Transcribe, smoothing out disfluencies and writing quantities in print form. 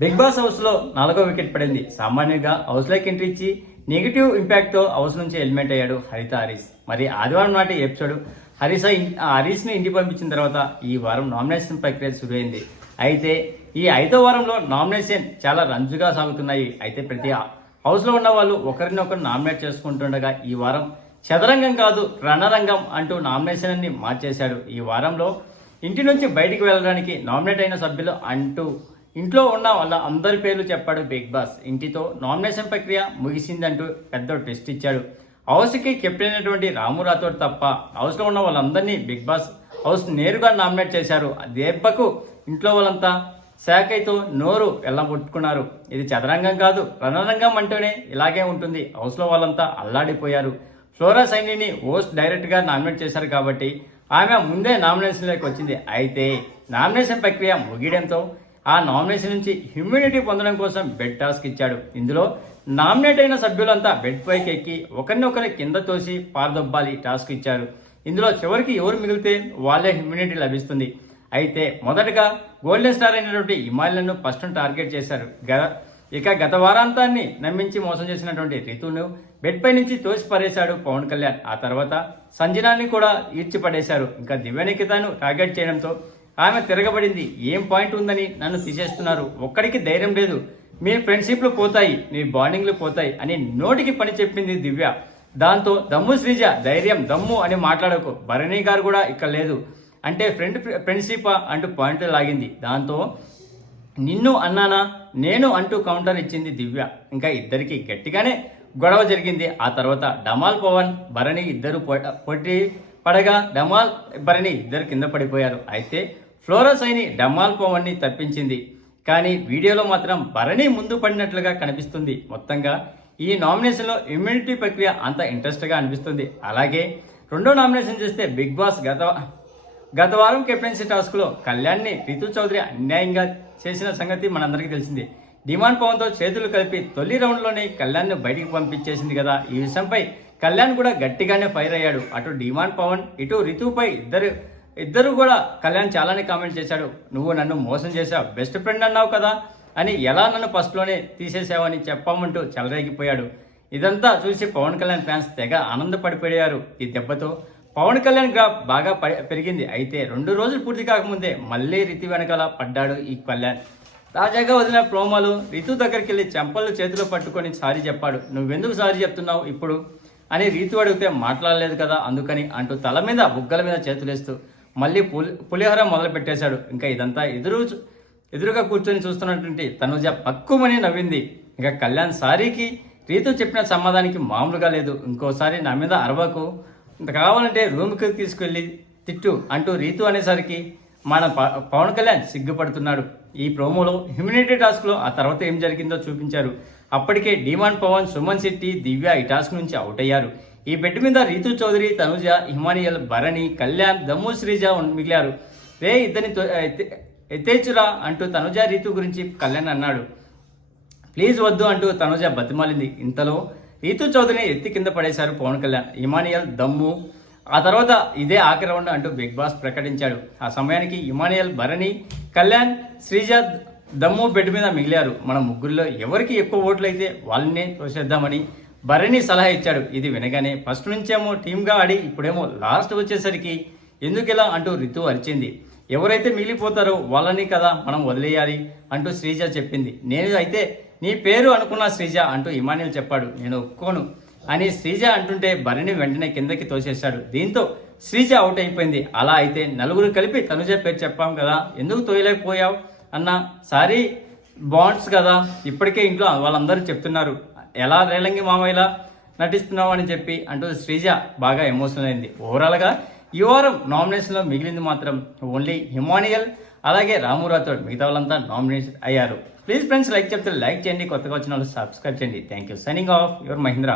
Big boss house లో 4వ wicket పడింది. సామాన్యంగా హౌస్ లోకి ఎంట్రీ ఇచ్చి నెగిటివ్ ఇంపాక్ట్ తో హౌస్ నుంచి ఎలిమినేట్ అయ్యాడు హరీష్. మరి ఆదివారం నాటి ఎపిసోడ్ హరీష్ ని ఇంటికి పంపించిన తర్వాత ఈ వారం నామినేషన్ ప్రక్రియ శురువైంది. అయితే ఈ 5వ వారంలో నామినేషన్ చాలా రంజుగా సాగుతున్నాయి. అయితే ప్రతి హౌస్ లో ఉన్న వాళ్ళు ఒకరినొకరు నామినేట్ చేసుకుంటుండగా ఈ వారం చదరంగం కాదు రణరంగం అంటూ నామినేషన్ అన్ని మార్చేశాడు. ఈ వారంలో ఇంటి నుంచి బయటికి వెళ్ళడానికి నామినేట్ అయిన సభ్యులు అంటూ ఇంట్లో ఉన్న వాళ్ళ అందరి పేర్లు చెప్పాడు బిగ్ బాస్. ఇంటితో నామినేషన్ ప్రక్రియ ముగిసిందంటూ పెద్ద టెస్ట్ ఇచ్చాడు. హౌస్కి కెప్టెన్ అయినటువంటి రాము రాథోడ్ తప్ప హౌస్లో ఉన్న వాళ్ళందరినీ బిగ్ బాస్ హౌస్ నేరుగా నామినేట్ చేశారు. దెబ్బకు ఇంట్లో వాళ్ళంతా శాఖతో నోరు ఎల్లబొట్టుకున్నారు. ఇది చదరంగం కాదు రణరంగం అంటూనే ఇలాగే ఉంటుంది. హౌస్లో వాళ్ళంతా అల్లాడిపోయారు. ఫ్లోరా సైనిని హోస్ట్ డైరెక్ట్గా నామినేట్ చేశారు కాబట్టి ఆమె ముందే నామినేషన్లోకి వచ్చింది. అయితే నామినేషన్ ప్రక్రియ ముగియడంతో ఆ నామినేషన్ నుంచి ఇమ్యూనిటీ పొందడం కోసం బెడ్ టాస్క్ ఇచ్చాడు. ఇందులో నామినేట్ అయిన సభ్యులంతా బెడ్ పైకి ఎక్కి ఒకరినొకరి కింద తోసి పారదొబ్బాలి టాస్క్ ఇచ్చారు. ఇందులో చివరికి ఎవరు మిగిలితే వాళ్ళే ఇమ్యూనిటీ లభిస్తుంది. అయితే మొదటగా గోల్డెన్ స్టార్ అయినటువంటి హిమాలయన్ను ఫస్ట్ టార్గెట్ చేశారు. గత వారాంతాన్ని నమ్మించి మోసం చేసినటువంటి రితును బెడ్ పై నుంచి తోసి పడేశాడు పవన్ కళ్యాణ్. ఆ తర్వాత సంజనాన్ని కూడా ఈడ్చి పడేశారు. ఇంకా దివ్యానికితను టార్గెట్ చేయడంతో ఆమె తిరగబడింది. ఏం పాయింట్ ఉందని నన్ను తీసేస్తున్నారు, ఒక్కడికి ధైర్యం లేదు, మీ ఫ్రెండ్షిప్లు పోతాయి, మీ బాండింగ్లు పోతాయి అని నోటికి పని చెప్పింది దివ్య. దాంతో దమ్ము శ్రీజ ధైర్యం దమ్ము అని మాట్లాడకు, భరణి గారు కూడా ఇక్కడ లేదు అంటే ఫ్రెండ్షిప్ అంటూ పాయింట్లు లాగింది. దాంతో నిన్ను అన్నానా నేను అంటూ కౌంటర్ ఇచ్చింది దివ్య. ఇంకా ఇద్దరికి గట్టిగానే గొడవ జరిగింది. ఆ తర్వాత డమాల్ పవన్ భరణి ఇద్దరు పొట్టి పడగా డమాల్ భరణి ఇద్దరు కింద పడిపోయారు. అయితే ఫ్లోరా సైని డమాల్ పవన్ ని తప్పించింది. కానీ వీడియోలో మాత్రం భరణి ముందు పడినట్లుగా కనిపిస్తుంది. మొత్తంగా ఈ నామినేషన్లో ఇమ్యూనిటీ ప్రక్రియ అంత ఇంట్రెస్ట్గా అనిపిస్తుంది. అలాగే రెండో నామినేషన్ చేస్తే బిగ్ బాస్ గత వారం కెప్టెన్సీ టాస్క్లో కళ్యాణ్ని రితు చౌదరి అన్యాయంగా చేసిన సంగతి మనందరికీ తెలిసింది. డిమాండ్ పవన్తో చేతులు కలిపి తొలి రౌండ్లోనే కళ్యాణ్ను బయటికి పంపించేసింది కదా. ఈ విషయంపై కళ్యాణ్ కూడా గట్టిగానే ఫైర్ అయ్యాడు. అటు డిమాండ్ పవన్ ఇటు రితుపై ఇద్దరు కూడా కళ్యాణ్ చాలానే కామెంట్ చేశాడు. నువ్వు నన్ను మోసం చేశావు, బెస్ట్ ఫ్రెండ్ అన్నావు కదా అని, ఎలా నన్ను ఫస్ట్లోనే తీసేసావని చెప్పమంటూ చెలరేగిపోయాడు. ఇదంతా చూసి పవన్ కళ్యాణ్ ఫ్యాన్స్ తెగ ఆనందపడిపోయారు. ఈ దెబ్బతో పవన్ కళ్యాణ్ గ్రాఫ్ బాగా పెరిగింది. అయితే 2 రోజులు పూర్తి కాకముందే మళ్ళీ రితు వెనకాల పడ్డాడు ఈ కళ్యాణ్. తాజాగా వదిలిన ప్రోమోలు రితు దగ్గరికి వెళ్ళి చెంపలు చేతిలో పట్టుకొని సారీ చెప్పాడు. నువ్వెందుకు సారీ చెప్తున్నావు ఇప్పుడు అని రీతు అడిగితే మాట్లాడలేదు కదా అందుకని అంటూ తల మీద బుగ్గల మీద చేతులేస్తూ మళ్ళీ పులిహోర మొదలు పెట్టేశాడు. ఇంకా ఇదంతా ఎదురుగా కూర్చొని చూస్తున్నటువంటి తనుజ పక్కుమని నవ్వింది. ఇంకా కళ్యాణ్ సారీకి రీతు చెప్పిన సమాధానానికి మామూలుగా లేదు. ఇంకోసారి నా మీద అరవకు, కావాలంటే రూమ్కి తీసుకెళ్ళి తిట్టు అంటూ రీతు అనేసరికి మన పవన్ కళ్యాణ్ సిగ్గుపడుతున్నాడు. ఈ ప్రోమోలో ఇమ్యూనిటీ టాస్క్లో ఆ తర్వాత ఏం జరిగిందో చూపించారు. అప్పటికే డిమాండ్ పవన్, సుమన్ శెట్టి, దివ్య ఈ టాస్క్ నుంచి అవుట్ అయ్యారు. ఈ బెడ్ మీద రీతు చౌదరి, తనుజ, హిమానియల్, భరణి, కళ్యాణ్, దమ్ము శ్రీజ మిగిలారు. రే ఇద్దరిని ఎత్తేచురా అంటూ తనుజ రీతు గురించి కళ్యాణ్ అన్నాడు. ప్లీజ్ వద్దు అంటూ తనుజ బతిమాలింది. ఇంతలో రీతు చౌదరిని ఎత్తి కింద పడేశారు పవన్ కళ్యాణ్. హిమానియల్, దమ్ము ఆ తర్వాత ఇదే ఆఖరి రౌండ్ అంటూ బిగ్ బాస్ ప్రకటించాడు. ఆ సమయానికి హిమానియల్, భరణి, కళ్యాణ్, శ్రీజ, దమ్ము బెడ్ మీద మిగిలారు. మన ముగ్గురులో ఎవరికి ఎక్కువ ఓట్లు అయితే వాళ్ళనే తోసేద్దామని భరణి సలహా ఇచ్చాడు. ఇది వినగానే ఫస్ట్ నుంచేమో టీమ్గా ఆడి ఇప్పుడేమో లాస్ట్ వచ్చేసరికి ఎందుకిలా అంటూ రితు అరిచింది. ఎవరైతే మిగిలిపోతారో వాళ్ళని కదా మనం వదిలేయాలి అంటూ శ్రీజ చెప్పింది. నేను అయితే నీ పేరు అనుకున్నా శ్రీజ అంటూ ఇమానియల్ చెప్పాడు. నేను ఒప్పుకోను అని శ్రీజ అంటుంటే భరణి వెంటనే కిందకి తోసేశాడు. దీంతో శ్రీజ అవుట్ అయిపోయింది. అలా అయితే నలుగురు కలిపి తనుజ పేరు చెప్పాం కదా, ఎందుకు తోయలేకపోయావు అన్న, సారీ బాండ్స్ కదా, ఇప్పటికే ఇంట్లో వాళ్ళందరూ చెప్తున్నారు ఎలా రేలంగి మామయ్యలా నటిస్తున్నావు అని చెప్పి అంటూ శ్రీజ బాగా ఎమోషనల్ అయింది. ఓవరాల్గా ఈ వారం నామినేషన్లో మిగిలింది మాత్రం ఓన్లీ హిమానియల్ అలాగే రాము రాథోడ్, మిగతా వాళ్ళంతా నామినేషన్ అయ్యారు. ప్లీజ్ ఫ్రెండ్స్ లైక్ చెప్తే లైక్ చేయండి, కొత్తగా వచ్చిన వాళ్ళు సబ్స్క్రైబ్ చేయండి. Thank you. Signing off your Mahindra.